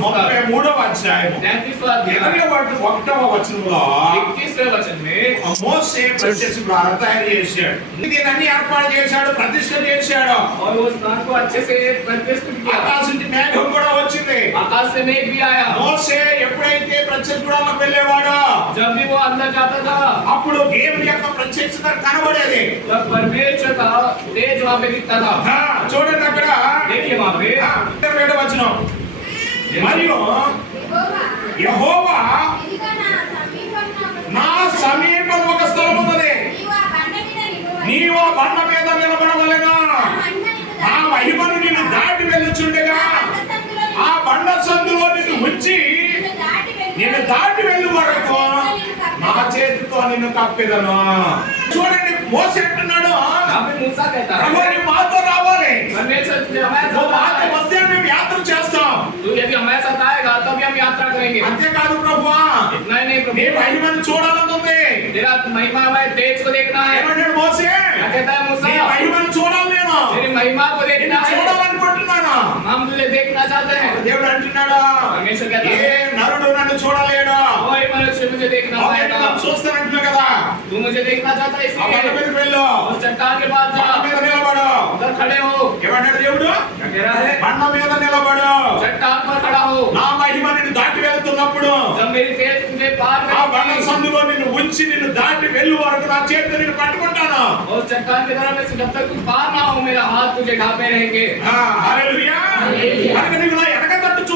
ముప్పై మూడవ అధ్యాయం ఇరవై ఒకటవ వచనంలో మోసే ప్రత్యక్ష తయారు చేశాడు. దీన్ని ఏర్పాటు చేశాడు ప్రతిష్ట చేశాడు. ఆకాశం మేఘం కూడా వచ్చింది. ఆకాశమే మోసే ఎప్పుడైతే ప్రత్యక్ష గుడాలకు వెళ్ళేవాడో అప్పుడు దేవుని యొక్క ప్రత్యక్షత కనబడేది. పరమేశ్వర తేజ్ వాపేది తదా చూడండి అక్కడ. ఏడు వచ్చిన. మరియు యహోవా. నా సమీపం ఒక స్థలం ఉన్నది నీవు బండ మీద నిలబడవలేనా? ఆ మహిమను నేను దాటి వెళ్ళుచుండగా ఆ బండ సందులో నిన్ను ఉంచి నేను దాటి వెళ్ళు వరకు ప్రభుతో నిన్ను తప్పిదను చూడండి మోసే అంటున్నాడు. మాతో రావాలి. మాతో వస్తే మేము యాత్ర చేస్తాం. అంతేకాదు ప్రభు. మేము ఐదు మంది చూడాలనుంది ఏమన్నాడు మోసే? ఐదు చూడాలనుకుంటున్నాను? దేవుడు అంటున్నాడు? मुझे देखना ఒకవేళ चाहेगा నన్ను చూస్తానంటున్నావు కదా तू मुझे देखना चाहता है ఆ బండ इसलिए మీదకి వెళ్ళు उस चट्टान के पास जा బండ మీద నిలబడు उधर खड़े हो ఏమన్నాడు దేవుడు क्या कह रहा है బండ మీద నిలబడు चट्टान पर खड़ा हो నా మహిమ నిన్ను దాటి వెళ్తున్నప్పుడు जब मेरी तेज तुझे पार ఆ బండ करेगी సందులో నిన్ను ఉంచి నిన్ను దాటి వెళ్ళు వరకు నా చేతితో నిన్ను పట్టుకుంటాను और चट्टान की तरफ में से जब तक तू पार ना हो मेरा हाथ तुझे ढापे रहेंगे ఆ, హల్లెలూయా కనుక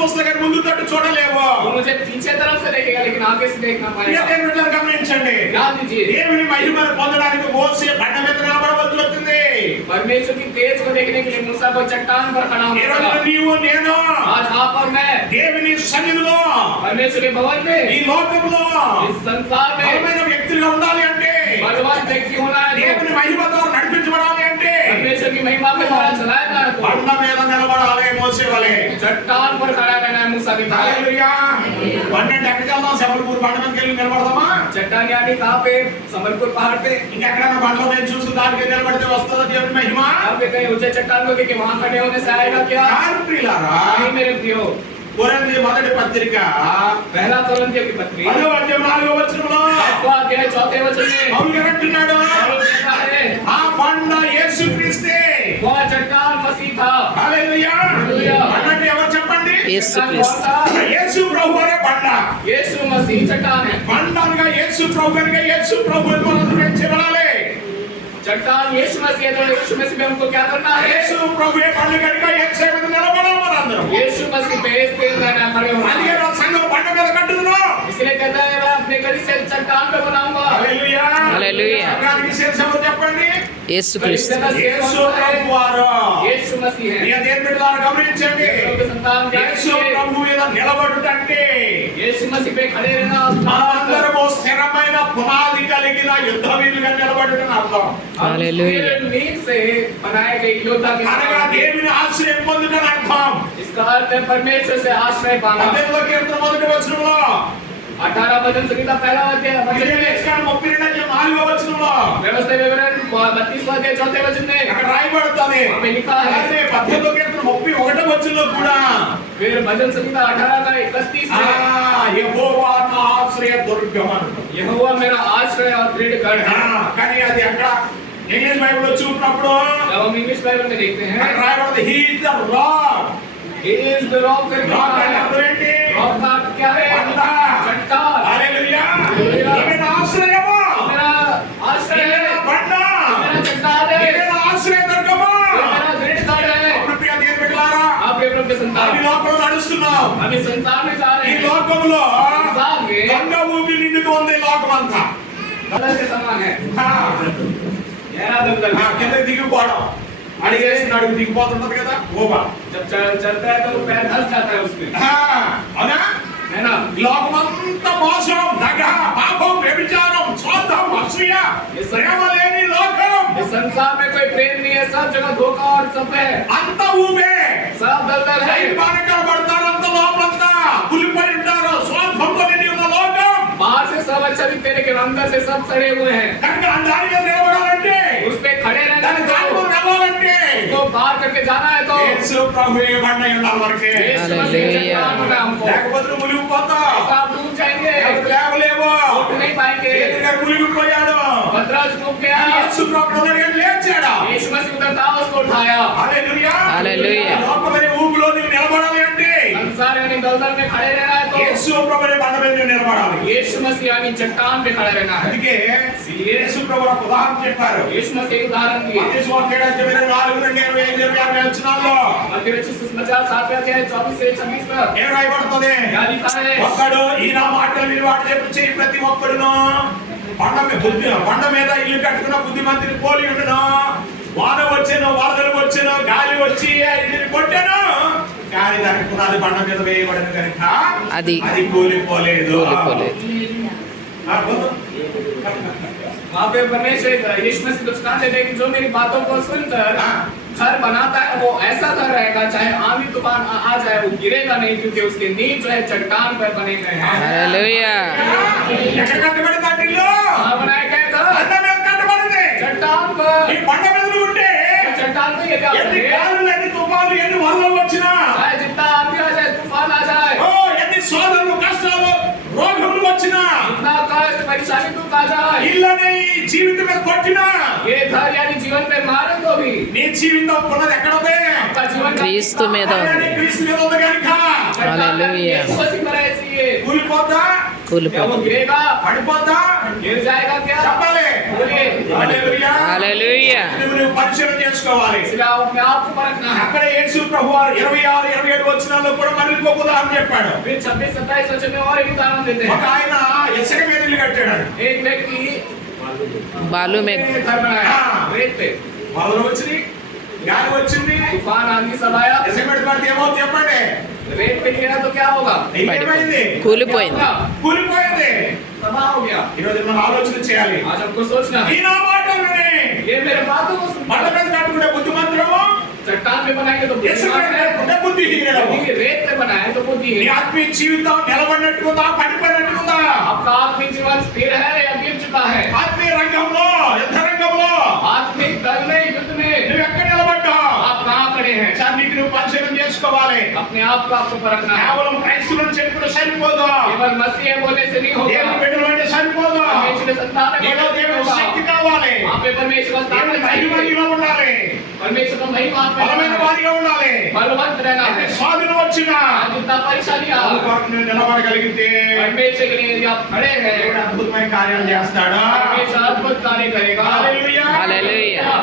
నువ్వు నా వెనక తట్టు చూస్తే కానీ ముందు తట్టు చూడలేవు वो मुझे पीछे तरफ से देखेगा लेकिन आगे से देखना ప్రియ पाएगा దేవుని బిడ్డలారా గమనించండి ध्यान दीजिए దేవుని మహిమను పొందడానికి మోసే బండ మీద నిలబడవలసి వచ్చింది परमेश्वर की तेज को देखने के लिए मूसा को चट्टान पर खड़ा ఈ होना రోజున पड़ा నీవు నేను आज आप और मैं దేవుని సన్నిధిలో परमेश्वर के भवन ఈ में లోకంలో इस संसार में బలమైన వ్యక్తులుగా ఉండాలి అంటే बलवान व्यक्ति होना है तो దేవుని మహిమతో నడిపించబడాలి బండ మీద నిలబడాలి మోసేవాలి. చట్టాల పర్ ఖడా కైనా మూసా ది హల్లెలూయా. బండని ఎక్కడికెళ్దాం సమల్పూర్ బండ మీదకి వెళ్ళి నిలబడదామా? చట్టాన్ని ఆడి కాపే సమల్పూర్ పహాడ్ పే ఇంకెక్కడైనా బండలో నేను చూసి దానికి నిలబడితే వస్తుందో దేవుని మహిమ? అవి కై వచ్చే చట్టాల్లో దిగి మహా కడే ఉంది సాయిగా క్యా ప్రియులారా మేరే మొదటి పత్రిక. పత్రిక. అదో అధ్యాయం నాలుగో వచనంలో. అధ్యాయం అన్నట్టు ఎవరు చెప్పండి యేసు चट्टान క్రీస్తు कौन था? యేసు ప్రభు అనే బండ यीशु मसीह चट्टान है బండ అనగా యేసు ప్రభు కనుక యేసు ప్రభు అని మనం చెప్పడాలి चट्टान यीशु मसीह है तो यीशु मसीह में हमको क्या करना है యేసు ప్రభు ఏ బండ కనుక యేసు మీద నిలబడాలి మనందరం यीशु मसीह पे इस पे रहना खड़े होना అందుకే నా సంఘం బండ మీద కట్టుదును इसलिए कहता है मैं अपने गली से चट्टान पे बनाऊंगा హల్లెలూయా హల్లెలూయా. సంఘానికి శీర్షము చెప్పండి యేసుక్రీస్తు యేసు ప్రభు వారు यीशु मसीह है ప్రియ దేవుని బిడ్డలారా గమనించండి प्रभु के संतान యేసు जानिए ప్రభు మీద నిలబడుటంటే यीशु मसीह पे खड़े रहना మనమందరము స్థిరమైన పునాది కలిగిన యుద్ధ వీరులుగా నిలబడుటని అర్థం హల్లెలూయా. नींद से बनाए गए योद्धा के అనగా समान। దేవుని ఆశ్రయం పొందుటని అర్థం इसका अर्थ है परमेश्वर से आश्रय पाना పద్దెనిమిదో కీర్తన మొదటి వచనంలో अठारह भजन संहिता पहला अध्याय वचन ఇదే में లేఖనం ముప్పై రెండు అధ్యాయం నాలుగో వచనంలో व्यवस्था विवरण बत्तीस अध्याय चौथे वचन में అక్కడ రాయబడుతుంది हमें लिखा है అలాగే పద్దెనిమిదో కీర్తన ముప్పై ఒకటో వచనంలో కూడా फिर भजन संहिता अठारह का इकतीस ఆ में యెహోవా నా ఆశ్రయ దుర్గం అంటాం. यह हुआ मेरा आश्रय और दृढ़ गढ़ ఆ, है కానీ అది అక్కడ ఇంగ్లీష్ బైబిల్ లో చూపినప్పుడు जब हम इंग्लिश बाइबल में देखते అక్కడ हैं రాయబడుతుంది he is the lord He is the rock करके లార్డ్ लिखा అంటే है। అర్థం ఏంటి rock का अर्थ क्या है బండ. चट्टान హల్లెలూయా హల్లెలూయా. ఈమె నా ఆశ్రయము मेरा आश्रय ఈమె है నా బండ मेरा चट्टान है ఈమె నా ఆశ్రయ దుర్గము ये मेरा दृढ़ गढ़ है అప్పుడు ప్రియ దేవుని బిడ్డలారా आप ये प्रभु के ఈ संतान లోకంలో నడుస్తున్నాం हम इस संसार में जा ఈ रहे हैं లోకంలో संसार में గంగ ఊపి నిండుకు ఉంది ఈ లోకం అంతా दलदल के समान है ఆ, गहरा दलदल ఆ, కింద దిగిపోవడం అడిగేసిన అడుగు దిగిపోతుంటది కదా ఓబా जब चल, चलता है तो पैर धस जाता है उसमें ఆ, అవునా है ना లోకమంతా మోసం దగ పాపం వ్యభిచారం స్వార్థం అసూయ ప్రేమ లేని లోకం इस संसार में कोई प्रेम नहीं है सब जगह धोखा और सब है అంత ఊబే सब दलदल है బయట బాగా కనబడతారు అంత లోపలంతా కులిపోయి ఉంటారు స్వార్థంతో నిండి ఉన్న లోకం बाहर से सब अच्छा दिखते हैं लेकिन अंदर से सब सड़े हुए हैं కనుక ఆ దాని మీద నిలబడాలంటే उस पे खड़े దాని దాని रहना మీద వెళ్ళాలంటే पार करके जाना है तो యేసు ప్రభు ఏ బండ అయి ఉండాలి మనకి यीशु मसीह हालेलुया। चट्टान होना है हमको లేకపోతే నువ్వు మునిగిపోతావు तो आप डूब जाएंगे లేకపోతే లేవలేవు उठ नहीं पाएंगे పేతురు గారు మునిగిపోయాడు पतरस डूब गया యేసు ప్రభు దగ్గర లేచాడా यीशु मसीह यानी चट्टान पे खड़े रहना है అందుకే యేసు ప్రభు ఒక ఉదాహరణ చెప్పారు यीशु मसीह एक उदाहरण दिए మత్తయి సువార్త అధ్యాయం ఇరవై నాలుగు నుండి ఇరవై ఐదు ఇరవై ఆరు వచనాల్లో मध्य रचित सुसमाचार सातवें अध्याय चौबीस से छब्बीस तक ఏం రాయబడుతుంది क्या लिखा है ఒక్కడు ఈ నా మాటలు విని వాటి చెప్పి చేయి ప్రతి ఒక్కడును బండ మీద బుద్ధి బండ మీద ఇల్లు కట్టుకున్న బుద్ధిమంతుని పోలి ఉండును వాన వచ్చాను వరదలు వచ్చాను గాలి వచ్చి ఆ ఇంటిని కొట్టాను కానీ దానికి పునాది బండ మీద వేయబడిన కనుక అది అది కూలిపోలేదు కూలిపోలేదు. ఆ, పోదు. वहाँ पे परमेश्वर यीशु मसीह कुछ कहा देते हैं कि जो मेरी बातों को सुनकर घर बनाता है वो ऐसा घर रहेगा चाहे आंधी तूफान आ आ जाए वो गिरेगा नहीं क्योंकि उसके नींव जो है चट्टान पर बने गए हैं హల్లెలూయా ఎక్కడ కట్టబడింది ఆ ఇల్లు कहाँ बनाया गया घर బండ మీద కట్టబడింది चट्टान पर ఈ బండ మీద నువ్వు ఉంటే चट्टान पे ये क्या ఎన్ని करेंगे? గాలులు ఎన్ని తుఫాన్లు ఎన్ని వరదలు వచ్చినా चाहे जितना आंधी आ जाए तूफान आ जाए ఓ ఎన్ని శోధనలు ఇల్లనే ఈ మీద కొట్టినా? ఏ ధైర్యాన్ని జీవన్ పై మారతో నీ జీవితం ఉన్నది ఎక్కడ క్రీస్తు మీద క్రీస్తు మీద ఉంది కనుక. కూలిపోతా? కూలిపోతా. పడిపోతా? చెప్పాలి. పరిచయం చేసుకోవాలి. అక్కడ యేసు ప్రభు వారు ఇరవై ఆరు ఇరవై ఏడు వచ్చినాల్లో కూడా మరి ఇంకొక చెప్పాడు. ఒక ఆయన ఇసుక మీద ఇల్లు కట్టాడు. బాలు ah. వచ్చింది గాలి వచ్చింది. తుఫాన్ ఇసుక మీద పడితే ఏమవుతుంది చెప్పండి. కూలిపోయింది. కూలిపోయింది. ఈరోజు మనం ఆలోచన చేయాలి. ఆ यदि रेत पे बनाए तो बुद्धि నీ है ఆత్మీయ జీవితం నిలబడినట్టుకుందా పడిపోయినట్టుకుందా आपका आत्मिक जीवन स्थिर है या गिर चुका है ఆత్మీయ రంగంలో యుద్ధ రంగంలో आत्मिक दल में युद्ध में నువ్వు ఎక్కడ నిలబడ్డా आप कहाँ खड़े हैं సార్ నీకు నువ్వు పరిశీలన చేసుకోవాలి अपने आप को आपको परखना है కేవలం క్రైస్తవులను చెప్పుకుంటే సరిపోదు केवल मसीह बोलने से नहीं होगा దేవుని బిడ్డలు అంటే సరిపోదు परमेश्वर के संतान में నీలో बोलने से దేవుని नहीं శక్తి होगा కావాలి वहाँ पे परमेश्वर का स्थान దేవుని మహిమ चाहिए నీలో బలమైన వారిగా ఉండాలి. సాధులు వచ్చిన కొరకు నిలబడగలిగితే అద్భుతమైన కార్యాలు చేస్తాడు? అద్భుత కార్యం